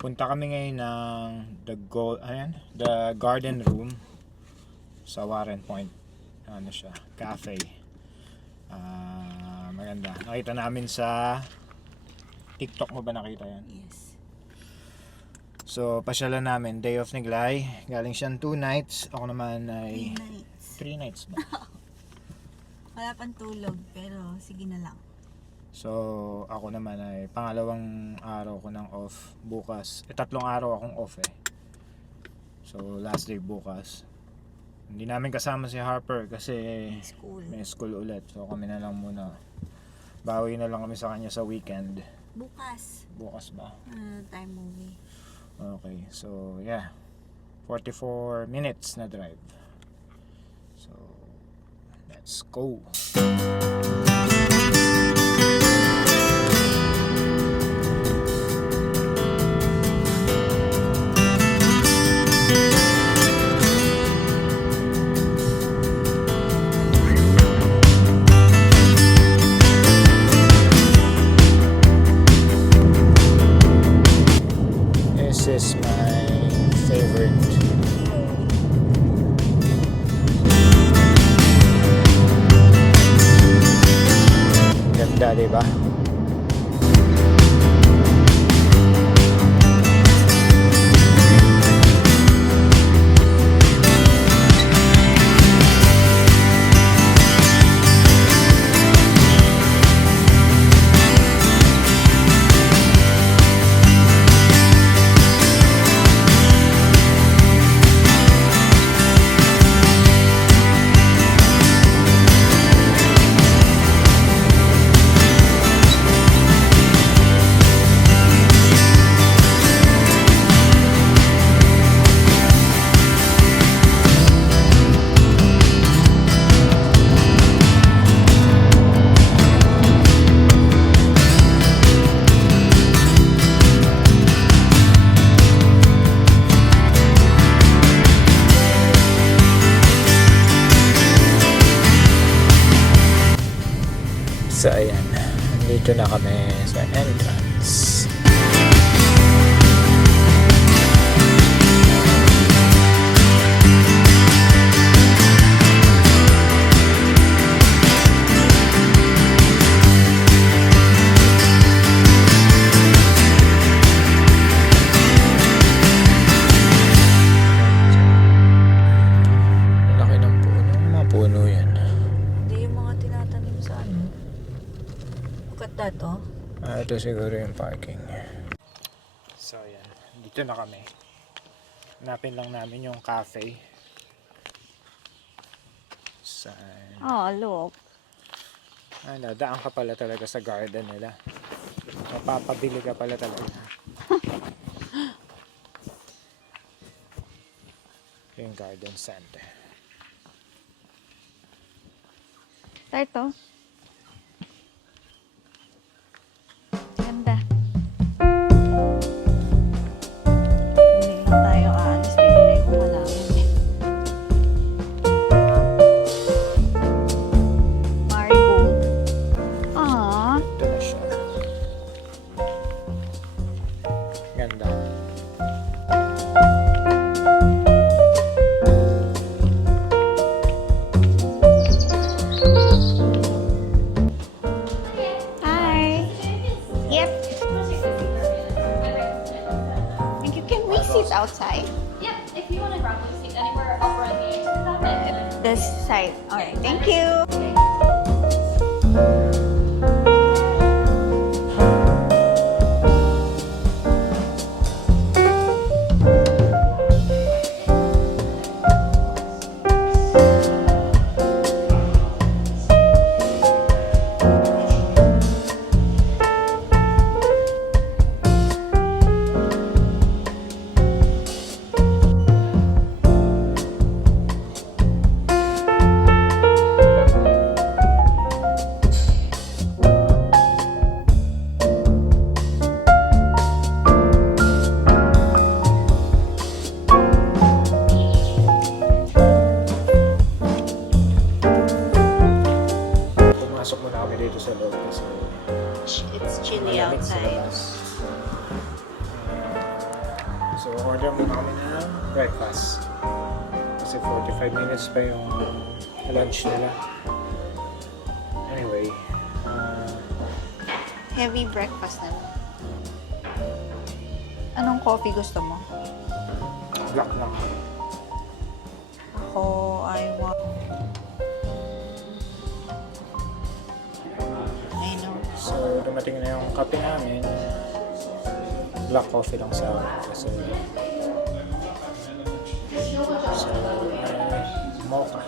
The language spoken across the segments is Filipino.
Punta kami ngayon ng the Garden Room sa Warren Point. Ano siya, cafe. Maganda. Nakita namin sa TikTok mo ba nakita yan? Yes. So, pasyalan namin. Day of ni Glay. Galing siyang 2 nights. Ako naman ay 3 nights ba? Wala pang tulog, pero sige na lang. So, ako naman ay pangalawang araw ko ng off bukas. 3 araw akong off eh. So, last day bukas. Hindi namin kasama si Harper kasi may school ulit. So, kami na lang muna. Bawi na lang kami sa kanya sa weekend. Bukas ba? Time movie. Okay, so yeah. 44 minutes na drive. So, let's go. This is my favorite. Ganda, diba? So ayan, nandito na kami sa entrance. Laki ng puno, mga puno yan. Look at that, oh. Ito siguro yung parking. So yan, dito na kami. Hanapin lang namin yung cafe. Look. Daan ka pala talaga sa garden nila. Mapapabili ka pala talaga. Yung garden center. Ito. Ganda. Bumili lang tayo, aalis. Bibili ko malamin. Marigold. Aww. Ito na siya. Ganda. Hi. Yep. Thank you. Can we sit outside? Yeah, if you want to grab a seat anywhere over on the exit cabinet. This side. Alright, thank you. So, order muna kami ng breakfast. Kasi 45 minutes pa yung lunch nila. Anyway, Heavy breakfast na lang. Anong coffee gusto mo? black lang. Ako, I want... I know. So, dumating na yung kape namin. Black coffee lang sa akin. Kasi, so, mocha.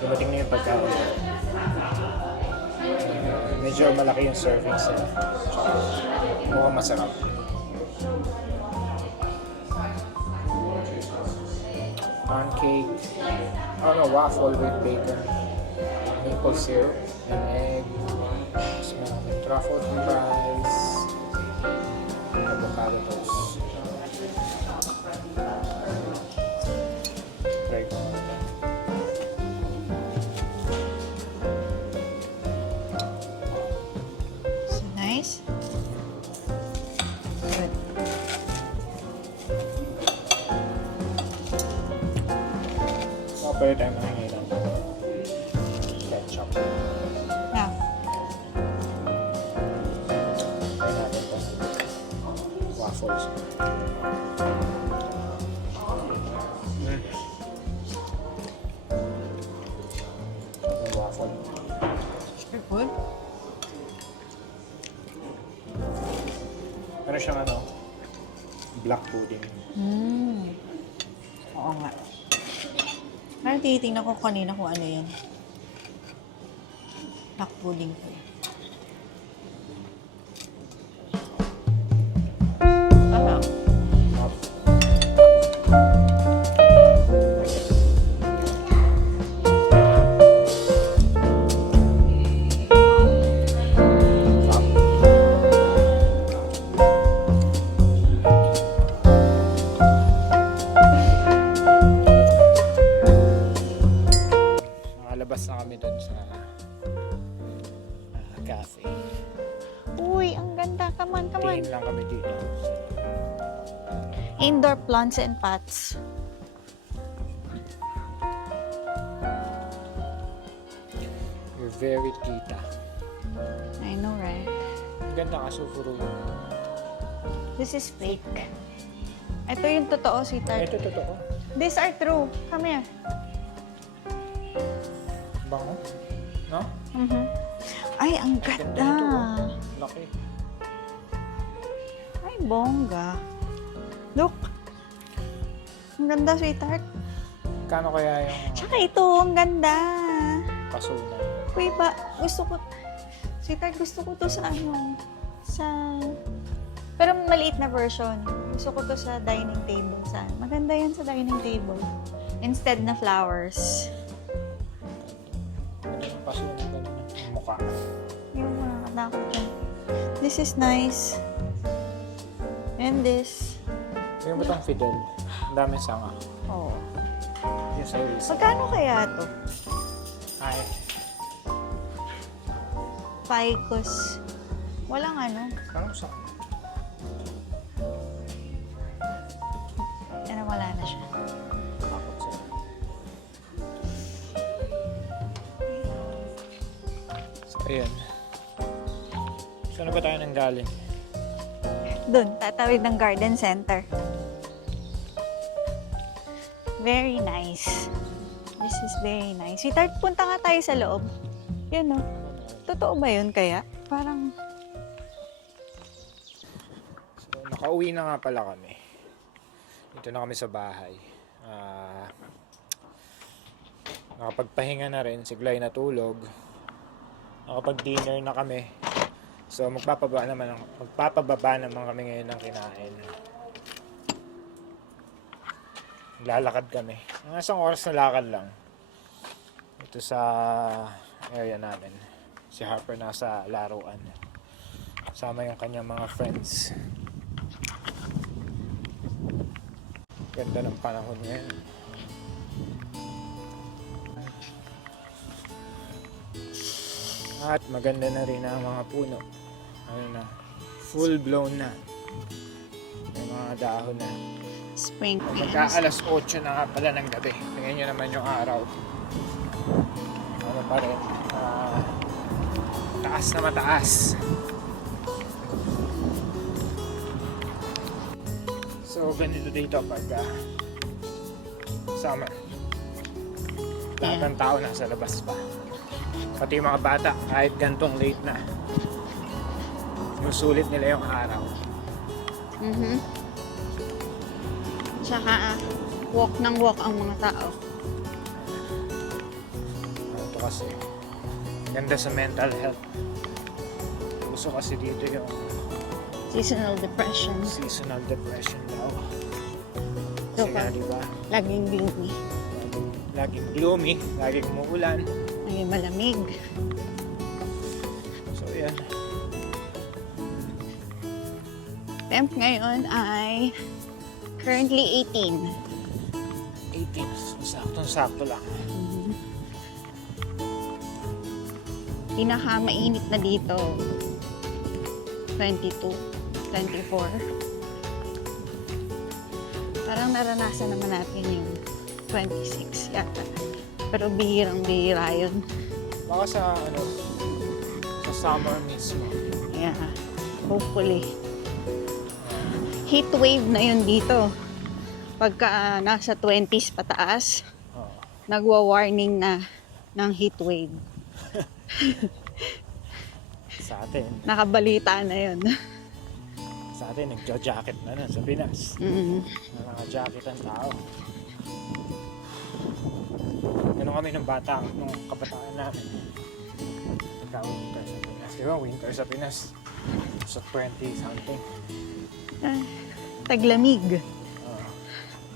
Dumating na yung pagkain. Medyo malaki yung servings nila. Tsaka mukhang masarap. Pancake, waffle with bacon, maple syrup, and egg. Tapos meron kami truffle fries, avocado toast. Try ko nga ito. So nice. Good. Mga pwede tayo mahingi ng ketchup. Yeah. Try natin ito. Waffles. Yung waffle. You're good. Ano siyang black pudding. Oo nga. Parang tinitingnan ko kanina kung ano yun. Black pudding ko. Ano? Nakalabas na kami doon sa cafe. Uy, ang ganda. Come on, come on. Tingin lang kami dito. Indoor plants and pots. You're very tita. I know, right? Ang ganda ka, sufuro. This is fake. Ito yung totoo, sweetheart. Ito totoo. These are true. Come here. Bango? No? Ay, ang Ganda ganda. nito, Laki. Ay, bongga. Look. Ang ganda, sweetheart. Kano kaya yung Tsaka ito, ang ganda. kasuna? Uy, gusto ko, sweetheart, gusto ko to sa sa, pero maliit na version. Gusto ko to sa dining table. Maganda yan sa dining table. Instead na flowers. Yung kasuna, ganun. Yung mukha. Yung mga katakot dyan. This is nice. And this. Yung ba itong Fidel? Ang daming sanga. Oh. Yung sa isa. Magkano kaya to? Ay, Ficus. Walang parang sanga. wala na siya. Takot siya. So, ayan. Saan ba tayo nang galing? Doon, tatawid ng garden center. Very nice. This is very nice. Sweetheart, punta nga tayo sa loob. Yun, no? Totoo ba yun kaya? Parang, So, nakauwi na nga pala kami. Dito na kami sa bahay. Nakapagpahinga na rin. Si Glay natulog. Nakapag-dinner na kami. So, magpapababa naman kami ngayon ng kinain. Lalakad kami. Mga isang oras na lakad lang. Ito sa area namin. Si Harper nasa laruan. Kasama yung kanyang mga friends. Ganda ng panahon ngayon. At maganda na rin ang mga puno. Ano na, full blown na. May mga dahon na. Spring. Magka-alas 8 na nga pala ng gabi. Tingnan nyo naman yung araw. Ano pa rin. Taas na mataas. So, ganito dito pag summer. Lahat ng tao nasa labas pa. Pati yung mga bata, kahit gantong late na, sinusulit nila yung araw. Mhm. Tsaka, walk ng walk ang mga tao. Ito kasi, ganda sa mental health. Gusto kasi dito yung Seasonal depression. seasonal depression daw. So, Kasi nga, di ba? laging gloomy. Laging gloomy, laging umuulan. Laging malamig. So, yan. Temp ngayon ay currently 18. 18. So, saktong-sakto lang. Pinaka-mainit na dito, 22, 24. Parang naranasan naman natin yung 26 yata. Pero bihirang-bihira yun. Baka sa, sa summer mismo. Yeah, hopefully. Heat wave na yun dito. Pagka nasa 20s pataas, Oo. nagwa-warning na ng heat wave. Sa atin. Nakabalita na yun. Sa atin, nagja-jacket na nun sa Pinas. Naka-jacket ang tao. Ganun kami ng bata, nung kabataan namin. Nagka-winter sa Pinas. Di ba, winter sa Pinas? Sa 20 something. Taglamig.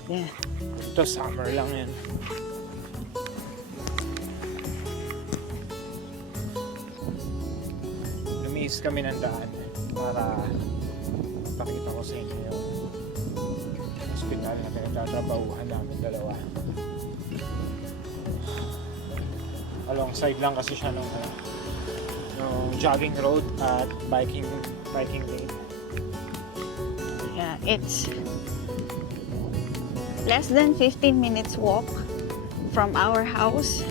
Yeah. Ito, summer lang yan. Lumiis kami ng daan para pakita ko sa inyo yung hospital na pinagtatrabahuhan namin dalawa. Alongside lang kasi siya nung jogging road at biking lane. Yeah, it's less than 15 minutes walk from our house.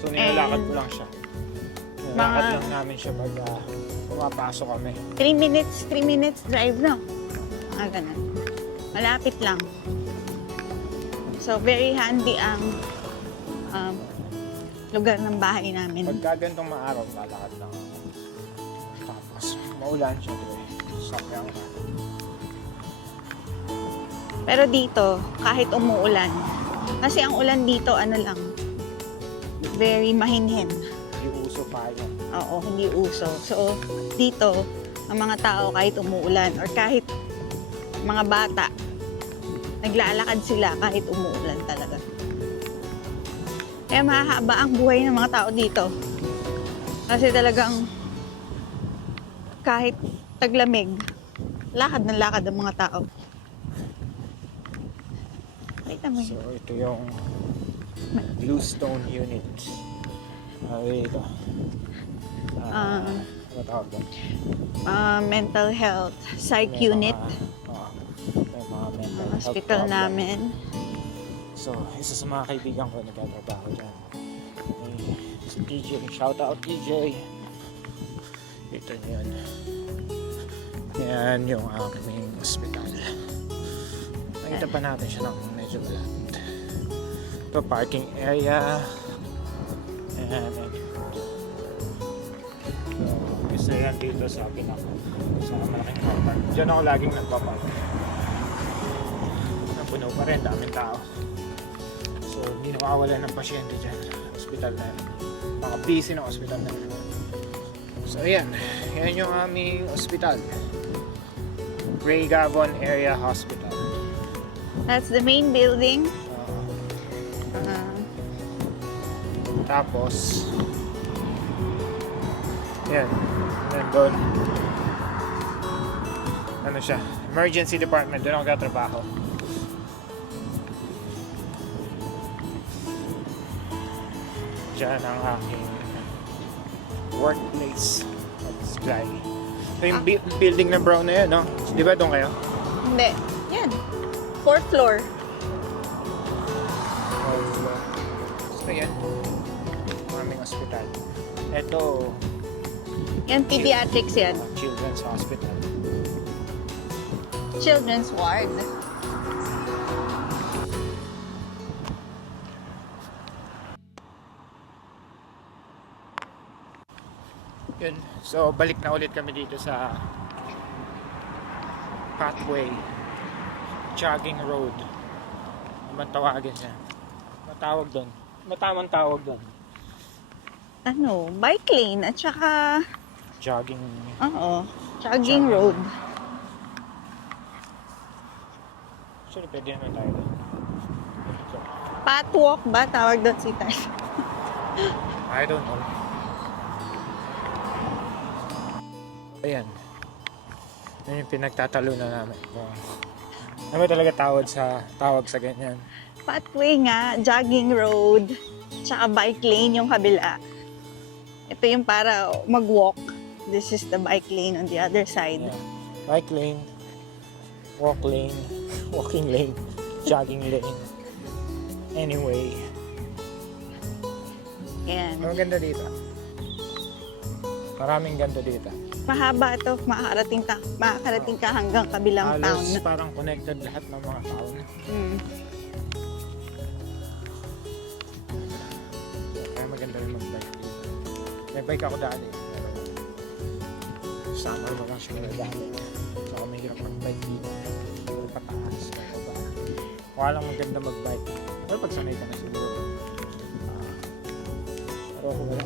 So nilalakad ko lang siya. Nilalakad Mga- lang namin siya pag pumapasok kami. 3 minutes drive na. Ganun. Malapit lang. So, very handy ang lugar ng bahay namin. Pagka ganitong maaraw, lalakad lang ako. Tapos maulan siya doon. Sakyan ka. Pero dito, kahit umuulan, kasi ang ulan dito, ano lang, very mahinhin. Yung uso pa yan. Oo, hindi uso. So, dito, ang mga tao kahit umuulan or kahit mga bata, naglalakad sila kahit umuulan talaga. Kaya mahaba ang buhay ng mga tao dito. Kasi talagang kahit taglamig, lakad ng lakad ang mga tao. Wait a minute. So ito yung Bluestone unit. Ito. Ano tawag doon? Mental health, psych May unit, may mga mental health hospital problem. namin. So, isa sa mga kaibigan ko nagtatrabaho dyan. Si TJ. Shout out TJ. Ito na yun. Yan yung aming hospital. Nakita pa natin siya ng medyo malapit. Ito, parking area. Ayan. So, isa yan dito sa pinaka. Sa malaking car park. Diyan ako laging nagpapark. Puno pa rin, daming tao. So, hindi nakawala ng pasyente dyan. Hospital na yun. Mga busy ng hospital na yun. So, ayan. Yan yung aming hospital. Grey Gavon Area Hospital. That's the main building. Tapos, yan. Nandun. Ano siya? Emergency department. Doon ako katrabaho. Diyan ang aking workplace at Sky. So yung building na brown na yun, no? Di ba doon kayo? Hindi. Yan. 4th floor. So yan. Maraming hospital. Ito, Yan, pediatrics yan. Children's Hospital. Children's ward. Yun. So, balik na ulit kami dito sa pathway. Jogging road. Ano man tawagin niya? Matawag doon. Matamang tawag doon. Ano, bike lane at saka, Jogging. oo, jogging road. Actually, pwede naman tayo doon. So, Pathwalk ba? Tawag doon si Tay. I don't know. Ayan. Yan yung pinagtatalunan namin. Kung ano ba talaga tawag sa ganyan. Pathway nga, jogging road, tsaka bike lane yung kabila. Ito yung para mag-walk. This is the bike lane on the other side. Yeah. Bike lane, walk lane, walking lane, jogging lane. Anyway, Yan. ang ganda dito. Maraming ganda dito. Mahaba to, makakarating ka hanggang kabilang town. Halos parang connected lahat ng mga town. Mm. Kaya maganda rin mag-bike dito. May bike ako dati. Pero summer mo lang siya dati. So mahirap mag-bike dito. Puro pataas. Pababa. Kung alam maganda mag-bike. Pero pag sanay ka na siguro. Pero ako wala.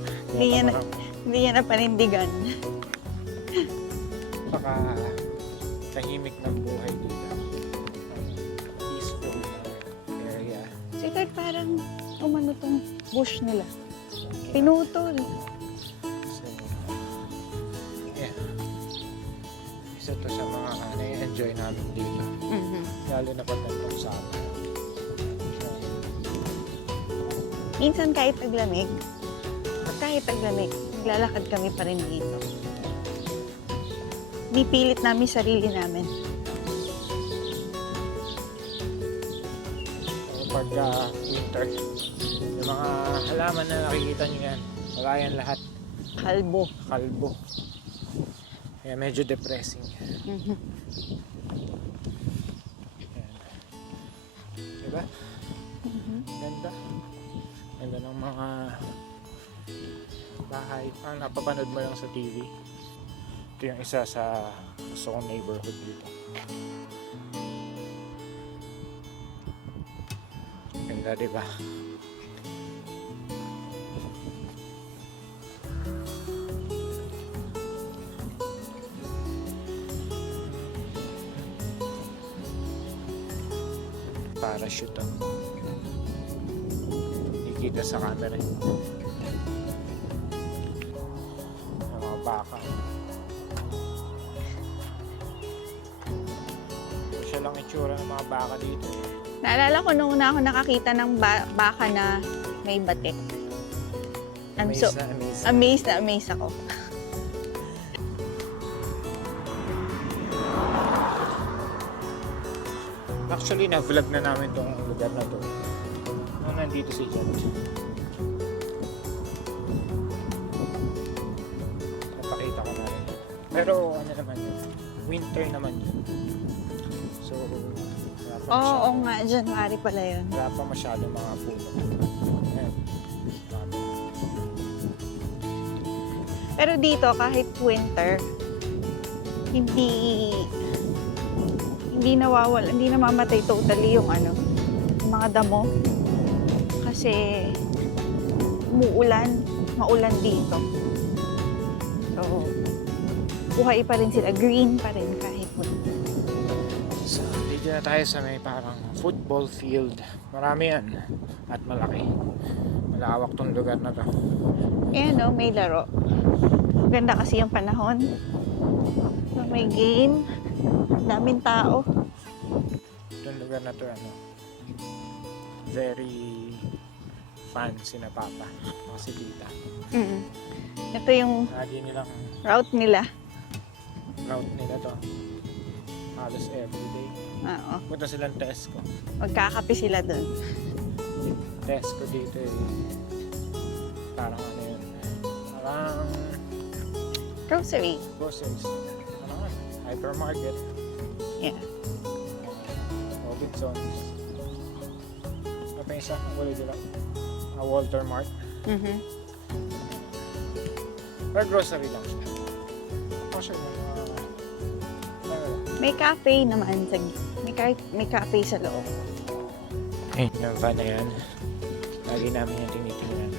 Hindi yan na panindigan. Baka tahimik ng buhay dito. Peaceful area. Sila parang umano tong bush nila. Pinutol. So, yeah. Isa to sa mga na-enjoy namin dito. Mhm. Lalo na pag nagpapasama. Minsan kahit taglamig, naglalakad kami pa rin dito. Nipilit namin sarili namin. Pag winter, yung mga halaman na nakikita nyo yan, wala yan lahat. Kalbo. Kalbo. Kaya medyo depressing. Mhm. Yan. Diba? Ganda. Ganda ng mga bahay. Parang napapanood mo lang sa TV. Ito yung isa sa gusto kong neighborhood dito. Ganda, diba? Parachute to. Nakikita sa camera. Yung mga baka. Siya lang itsura ng mga baka dito. Naalala ko nung una ako nakakita ng baka na may batik. I'm so Amazed na amazed. amazed ako. Actually, na-vlog na namin tong lugar na to. Nung nandito si Jan. Napakita ko na rin. Pero ano naman yun, winter naman yun. So, wala pa Oo masyado- nga, January pala yun. wala pa masyado mga puno. Ayan. Pero dito, kahit winter, hindi nawawala, hindi namamatay totally yung yung mga damo. Kasi maulan dito. So, buhay pa rin sila, green pa rin kahit winter. So, dito na tayo sa may parang football field. Marami yan. At malaki. Malawak tong lugar na to. Ayan o, may laro. Ganda kasi yung panahon. So, may game. Daming tao. Itong lugar na to, very fan sina Papa. O si Tita. Mm. Ito yung Lagi nilang route nila. route nila to. Halos everyday. Oo. Punta silang Tesco. Magkakape sila doon. Tesco dito eh. Parang ano yun. Parang Grocery. groceries. Ano nga? Hypermarket. Yeah. Robinsons. Ano pa yung isa? Wala dila. Walter Mart. Mhm. Pero grocery lang siya. Ako siya yung May cafe naman. May cafe sa loob. eh, yung van na yan. Lagi namin yung tinitingnan.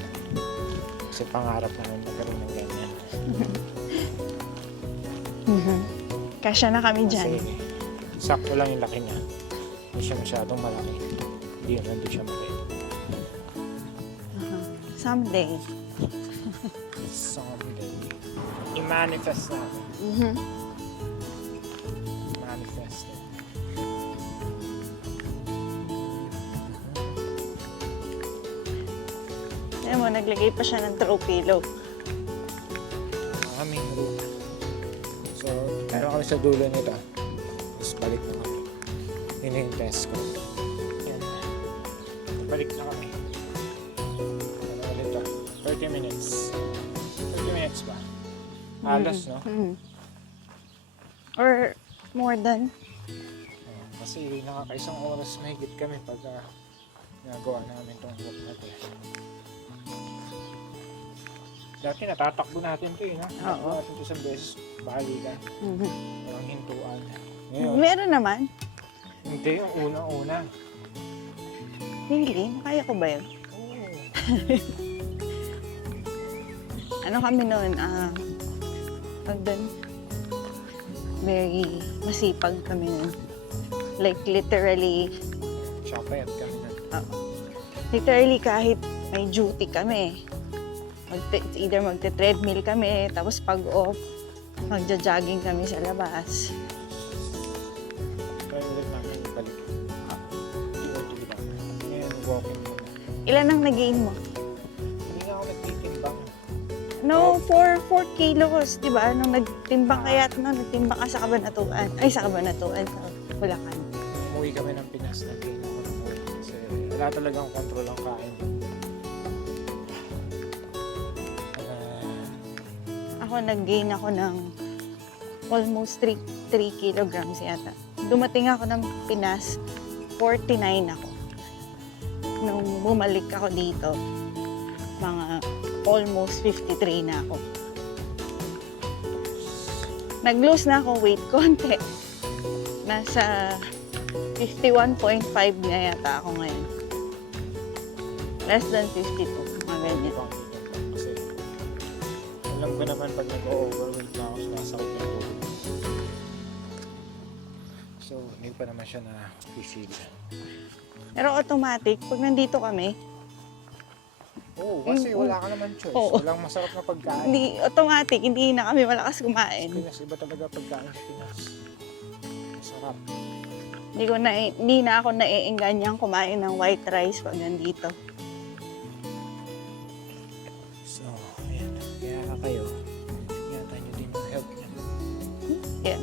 Kasi pangarap namin magkaroon ng ganyan. Mhm. Kasya na kami Kasi dyan. sakto lang yung laki niya. Hindi siya masyadong malaki. Hindi siya malaki. Someday. Someday. I-manifest natin. Mhm. Manifest it. Alam mo, naglagay pa siya ng throw pillow. Aming route. So, meron kami sa dulo nito. Tapos balik na kami. Yun na yung Tesco. Yan. Balik na kami. Ano ulit to? 30 minutes. 30 minutes ba? Halos, no? Mhm. Or more than. Kasi nakakaisang oras mahigit kami pag nagawa namin itong walk na to. Dati natatakbo natin ito no? Natatakbo natin ito isang beses. Balikan. Mhm. Walang hintuan. Ngayon, Meron naman. hindi yung una-una. Really? Kaya ko ba yun? Oo. Ano kami noon? Pag doon, very masipag kami noon. Like literally, Tsaka payat kami na. literally kahit may duty kami. Either magte-treadmill kami, tapos pag off, magja-jogging kami sa labas. Try ulit namin balik. Hindi lang. Ngayon, walking muna. Ilan ang nag-gain mo? Hindi nga ako nagtitimbang. No, 4 kilos, di ba? Nung nagtimbang nagtimbang ka sa Kabanatuan. Ay, sa Kabanatuan, sa Bulacan. Umuwi kami ng Pinas, nag-gain ako ng weight. Kasi wala talagang control ang kain. Ako, nag-gain ako ng almost 3 kilograms yata. Dumating ako ng Pinas, 49 ako. Nung bumalik ako dito, mga almost 53 na ako. Nag-lose na ako weight konti. Nasa 51.5 na yata ako ngayon. Less than 52, mga ganyan. Kasi alam ko naman pag nag-overweight na ako, sumasakit yung tuhod. So, hindi pa naman siya na-feel. Pero automatic, pag nandito kami, Oo, kasi wala ka naman choice. Oo. Walang masarap na pagkain. hindi na kami malakas kumain. Pinas, iba talaga pagkain sa Pinas. Masarap. Hindi na ako naiingganyang kumain ng white rice pag nandito. So, ayan. Kaya kayo, ingatan nyo din yung health nyo. Yeah.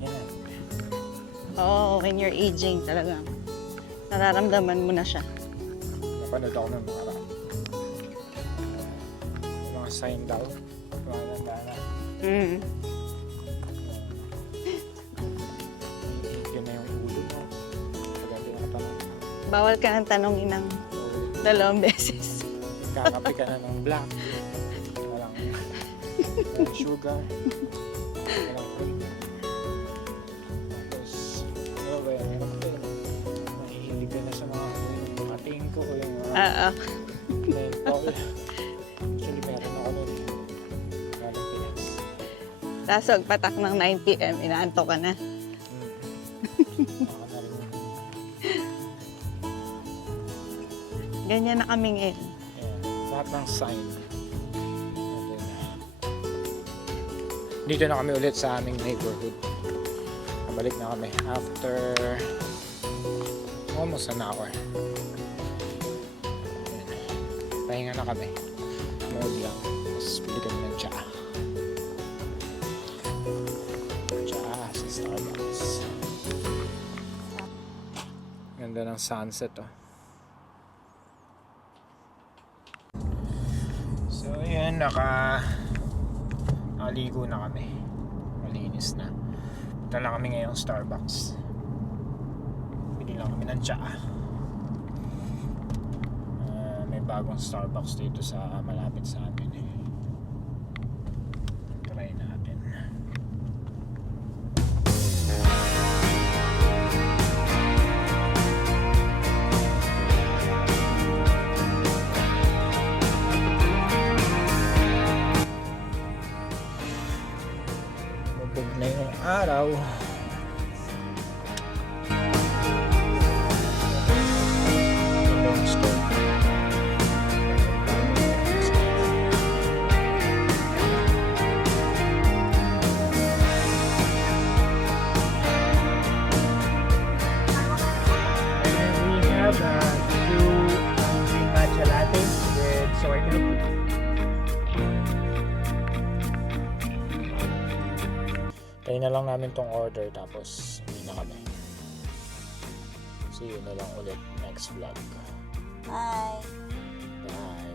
Yan. Oh, when you're aging talaga, nararamdaman mo na siya. Napanood ako ng mga sign daw. Maganda na. Yun na yung ulo mo. Pagdating tinatanong. Bawal ka nang tanongin ng 2 beses. Kakape ka na ng black. Walang sugar. Walang cream. Tapos, ano ba yan? Hirap din. Mahihilig ka na sa mga tingko o yung mentol. Actually, meron ako nun. Galing Pinas. Tapos patak ng 9 p.m., inaantok ka na. Baka na rin. Ganyan na kami ngayon. Ayan, lahat ng sign. Dito na kami ulit sa aming neighborhood. Nabalik na kami after almost an hour. Ayan. pahinga na kami. Load lang. Tapos bili kami ng tsa. Tsa sa Starbucks. Ganda ng sunset oh. So yun, nakaligo na kami. Malinis na. Punta lang kami ngayong Starbucks. Bili lang kami ng tsa. May bagong Starbucks dito sa malapit sa amin eh. Try natin. Mabog na yung araw. Long store. And we have two green matcha latte with soy milk. Tayo na lang namin tong order tapos uwi na kami. See you na lang ulit next vlog. Bye! Bye!